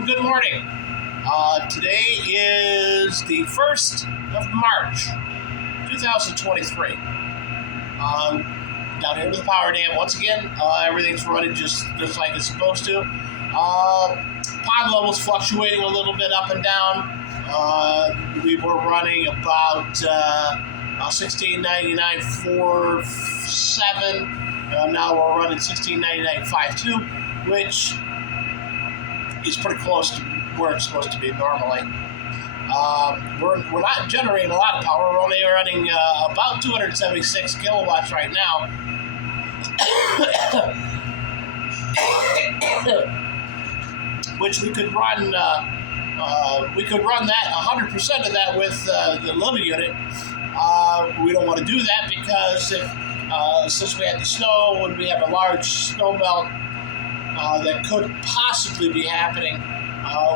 Well, good morning. Today is the 1st of March, 2023. Down here to the power dam once again. Everything's running just like it's supposed to. Pond levels fluctuating a little bit up and down. We were running about 1699.47. Now we're running 1699.52, which is pretty close to where it's supposed to be normally. We're not generating a lot of power. We're only running about 276 kilowatts right now. Which we could run that 100% of that with the little unit. We don't want to do that because since we had the snow, when we have a large snow melt that could possibly be happening,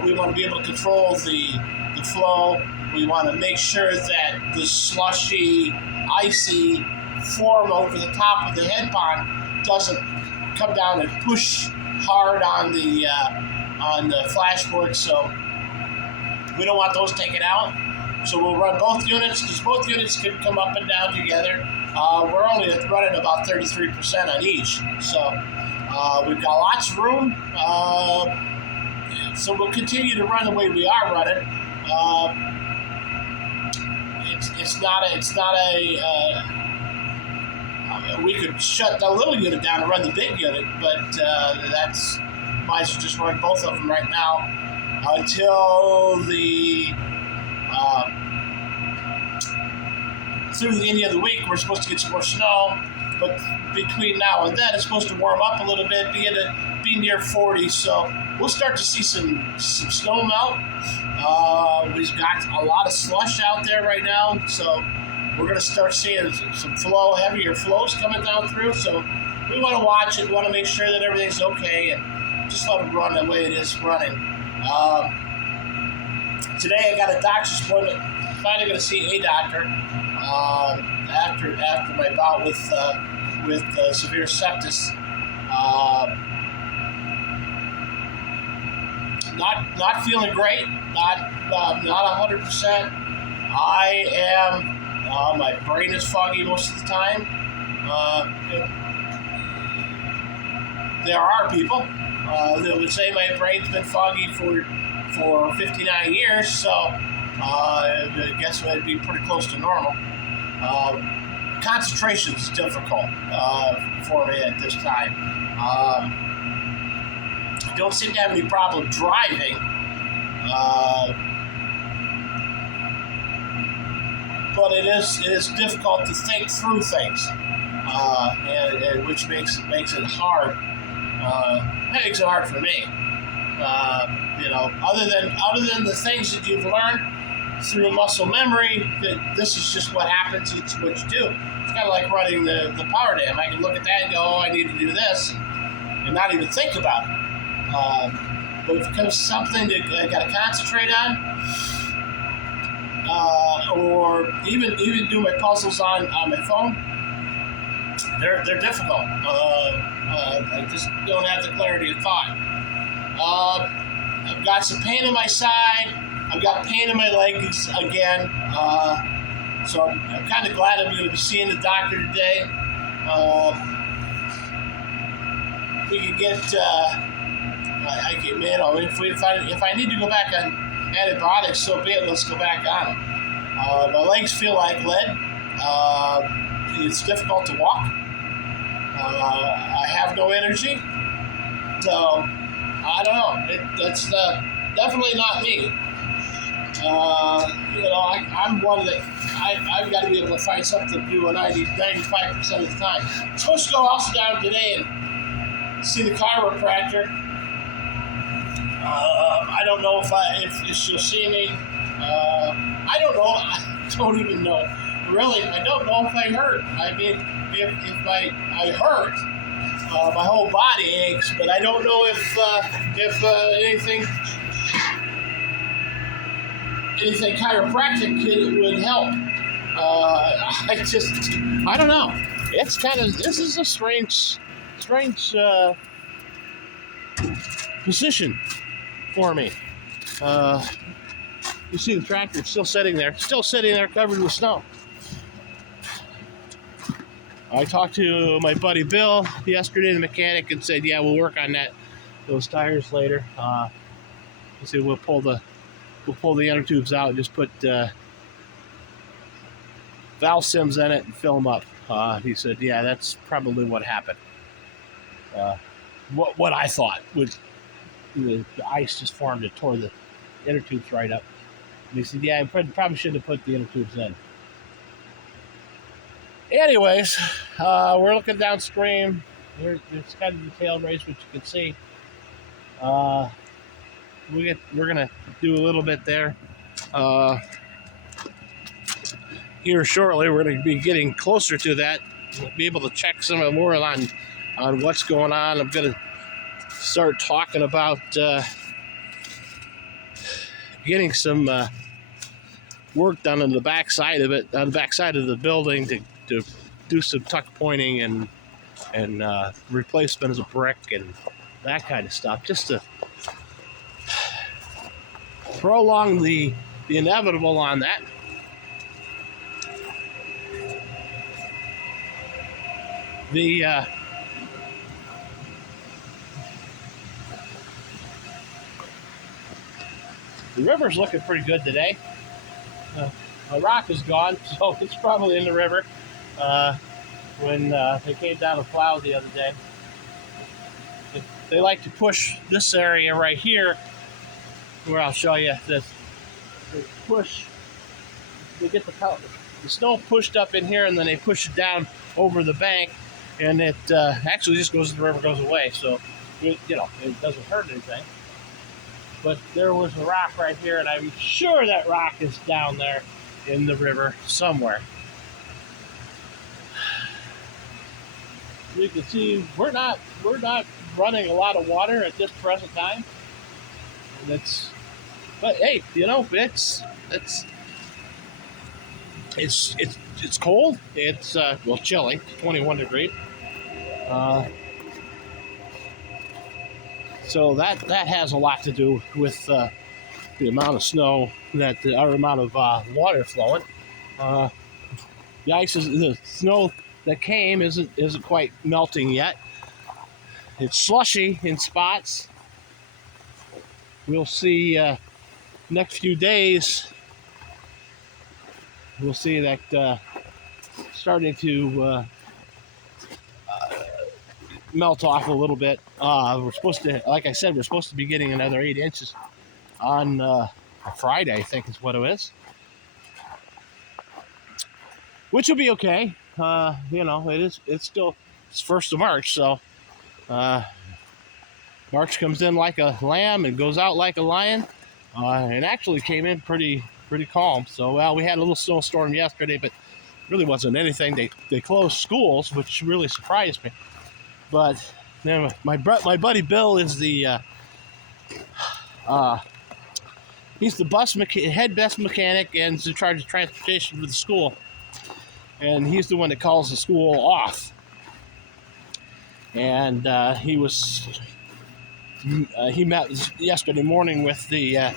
we want to be able to control the flow. We want to make sure that the slushy, icy form over the top of the head pond doesn't come down and push hard on the flashboard. So we don't want those taken out. So we'll run both units because both units can come up and down together. We're only running about 33% on each. So we've got lots of room. So we'll continue to run the way we are running. It's not a we could shut the little unit down and run the big unit, but that's might as well just run both of them right now until through the end of the week. We're supposed to get some more snow, but between now and then it's supposed to warm up a little bit, be near 40. So we'll start to see some snow melt. We've got a lot of slush out there right now, so we're going to start seeing some heavier flows coming down through. So we want to watch it, want to make sure that everything's okay, and just let it run the way it is running. Today I got a doctor's appointment. Finally going to see a doctor after my bout with severe sepsis. Not feeling great. Not 100%. I am. My brain is foggy most of the time. There are people that would say my brain's been foggy for 59 years, so I guess it'd be pretty close to normal. Concentration is difficult for me at this time. I don't seem to have any problem driving. But it is difficult to think through things, and which makes it hard. Makes it hard for me. Other than the things that you've learned through muscle memory, that this is just what happens. It's what you do. It's kind of like running the power dam. I can look at that and go, "Oh, I need to do this," and not even think about it. But if it becomes something that I got to concentrate on, or even do my puzzles on my phone, they're difficult. I just don't have the clarity of thought. I've got some pain in my side. I've got pain in my legs again. So I'm kind of glad I'm going to be seeing the doctor today. We could get. If I need to go back on antibiotics, so be it. Let's go back on it. My legs feel like lead. It's difficult to walk. I have no energy. So I don't know. That's definitely not me. I'm one that I've got to be able to find something to do 95% of the time. I'm supposed to go also down today and see the chiropractor. I don't know if she'll see me. I don't know. I don't even know. Really, I don't know if I hurt. I mean, if I hurt, my whole body aches, but I don't know if anything chiropractic would help. I don't know. This is a strange position for me. You see the tractor still sitting there covered with snow. I talked to my buddy Bill yesterday, the mechanic, and said, yeah, we'll work on those tires later. He said we'll pull the inner tubes out and just put valve sims in it and fill them up. He said, yeah, that's probably what happened. What I thought was the ice just formed and tore the inner tubes right up. And he said, yeah, I probably shouldn't have put the inner tubes in. Anyways, we're looking downstream. It's kind of the tail race, which you can see. We're gonna do a little bit there. Here shortly, we're gonna be getting closer to that. We'll be able to check some more on what's going on. I'm gonna start talking about getting some work done on the back side of it, on the back side of the building, to do some tuck pointing and replacement of the brick and that kind of stuff, just to prolong the inevitable on that. The river's looking pretty good today. My rock is gone, so it's probably in the river. When they came down to plow the other day, they like to push this area right here, where I'll show you this. They get the snow pushed up in here, and then they push it down over the bank, and it actually just goes, the river goes away. So it doesn't hurt anything. But there was a rock right here, and I'm sure that rock is down there in the river somewhere. You can see we're not running a lot of water at this present time. But hey, it's cold. It's chilly, 21 degrees. So that has a lot to do with the amount of snow our amount of water flowing. The snow that came isn't quite melting yet. It's slushy in spots. We'll see next few days. We'll see that starting to melt off a little bit. We're supposed to be getting another 8 inches on Friday, I think is what it is, which will be okay. It's 1st of March, so March comes in like a lamb and goes out like a lion. It actually came in pretty calm. So we had a little snowstorm yesterday, but really wasn't anything. They closed schools, which really surprised me. But my buddy Bill is the he's the head bus mechanic and is in charge of transportation for the school. And he's the one that calls the school off. And he met yesterday morning with the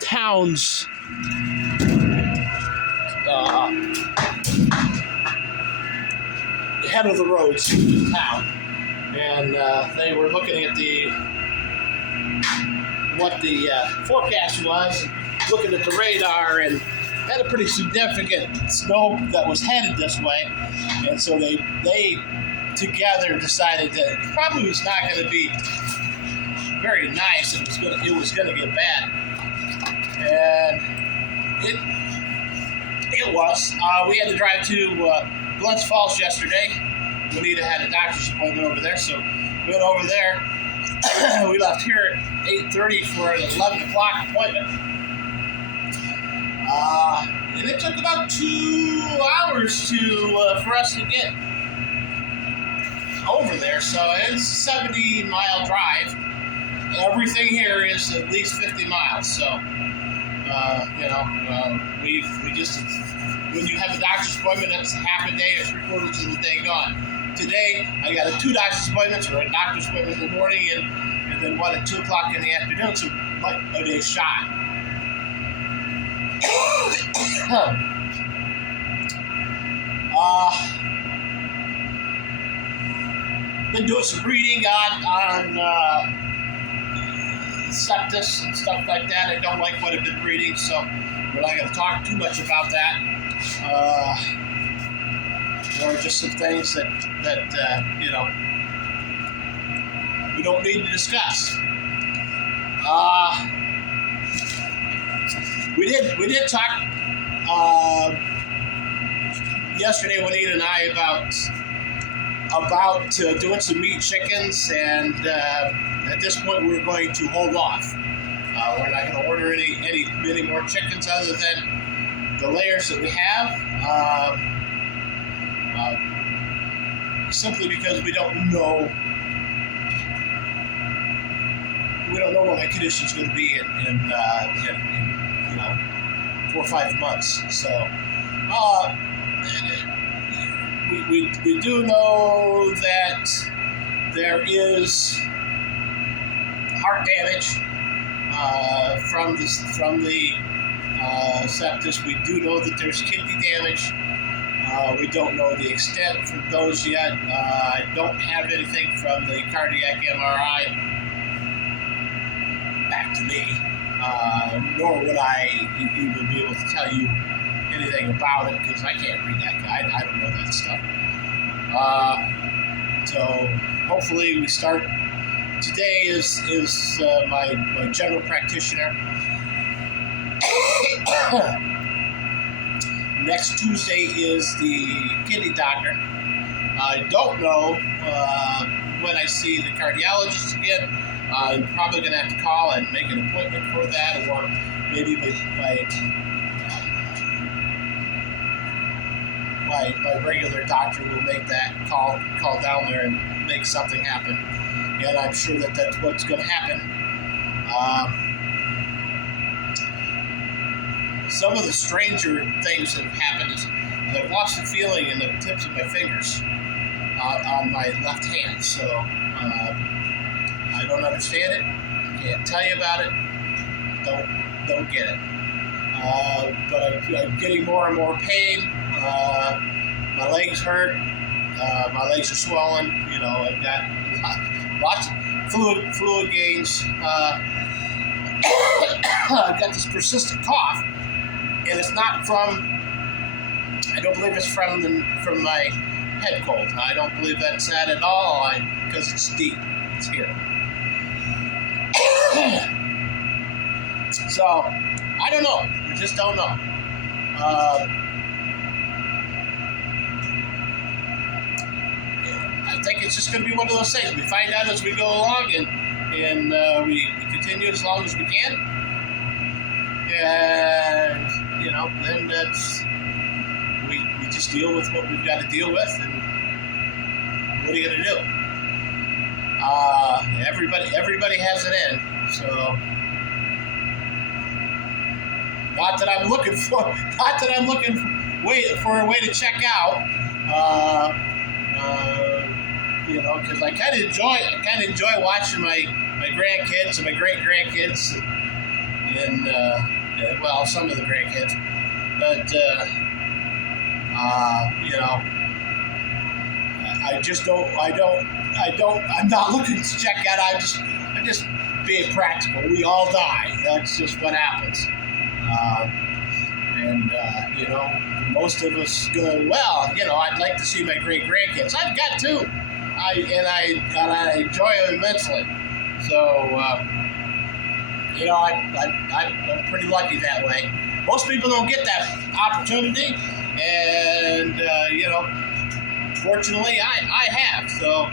town's head of the roads in town, and they were looking at what the forecast was, looking at the radar, and had a pretty significant snow that was headed this way, and so they together decided that it probably was not going to be very nice. It was going to get bad, and it was. We had to drive to Glens Falls yesterday. Juanita had a doctor's appointment over there, so we went over there. We left here at 8:30 for an 11 o'clock appointment. And it took about 2 hours for us to get over there, so it's a 70-mile drive. Everything here is at least 50 miles, so we just, when you have a doctor's appointment, that's half a day or 3/4 of the day gone. today I got 2 doctor's appointments or a doctor's appointment in the morning and then one at 2 o'clock in the afternoon. So what a day shot. Been doing some reading on septus and stuff like that. I don't like what I've been reading, so we're not going to talk too much about that. There are just some things that we don't need to discuss. We did talk yesterday, Juanita and I, about doing some meat chickens, and at this point we're going to hold off. We're not going to order any more chickens other than the layers that we have, simply because we don't know what my condition is going to be in 4 or 5 months. So we do know that there is heart damage from the septus. We do know that there's kidney damage. We don't know the extent from those yet. I don't have anything from the cardiac MRI back to me, nor would I even be able to tell you anything about it because I can't read that guide. I don't know that stuff. So hopefully we start. Today is my general practitioner. Next Tuesday is the kidney doctor. I don't know when I see the cardiologist again. I'm probably going to have to call and make an appointment for that, or maybe my regular doctor will make that call down there and make something happen. And I'm sure that that's what's going to happen. Some of the stranger things that have happened is I've lost the feeling in the tips of my fingers on my left hand. So I don't understand it. Can't tell you about it. Don't get it. But I'm getting more and more pain. My legs hurt. My legs are swollen. I've got lots of fluid gains. I've got this persistent cough, and it's not from. I don't believe it's from my head cold. I don't believe that's that at all. Because it's deep. It's here. So I don't know. I just don't know. I think it's just going to be one of those things. We find out as we go along, and we continue as long as we can. And then that's we just deal with what we've got to deal with. And what are you going to do? Everybody has an end. So not that I'm looking for a way to check out. Because I kind of enjoy watching my grandkids and my great grandkids, and some of the grandkids, but I'm not looking to check out. I'm just being practical. We all die. That's just what happens. Most of us go, I'd like to see my great grandkids. I've got two. I enjoy them immensely. So, I'm pretty lucky that way. Most people don't get that opportunity, and fortunately, I have. So,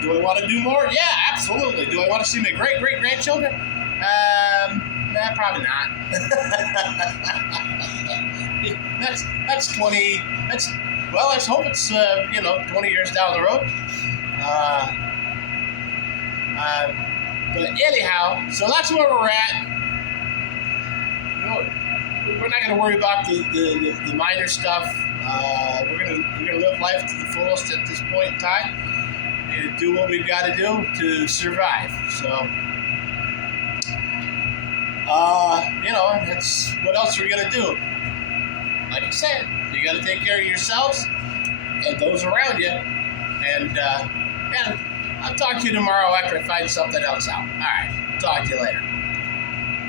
do I want to do more? Yeah, absolutely. Do I want to see my great grandchildren? Probably not. That's 20. Let's hope it's 20 years down the road. But anyhow, so that's where we're at. we're not going to worry about the minor stuff. We're gonna live life to the fullest at this point in time and do what we've got to do to survive. So, that's what else we're gonna do. Like I said, you got to take care of yourselves and those around you. And I'll talk to you tomorrow after I find something else out. All right, talk to you later.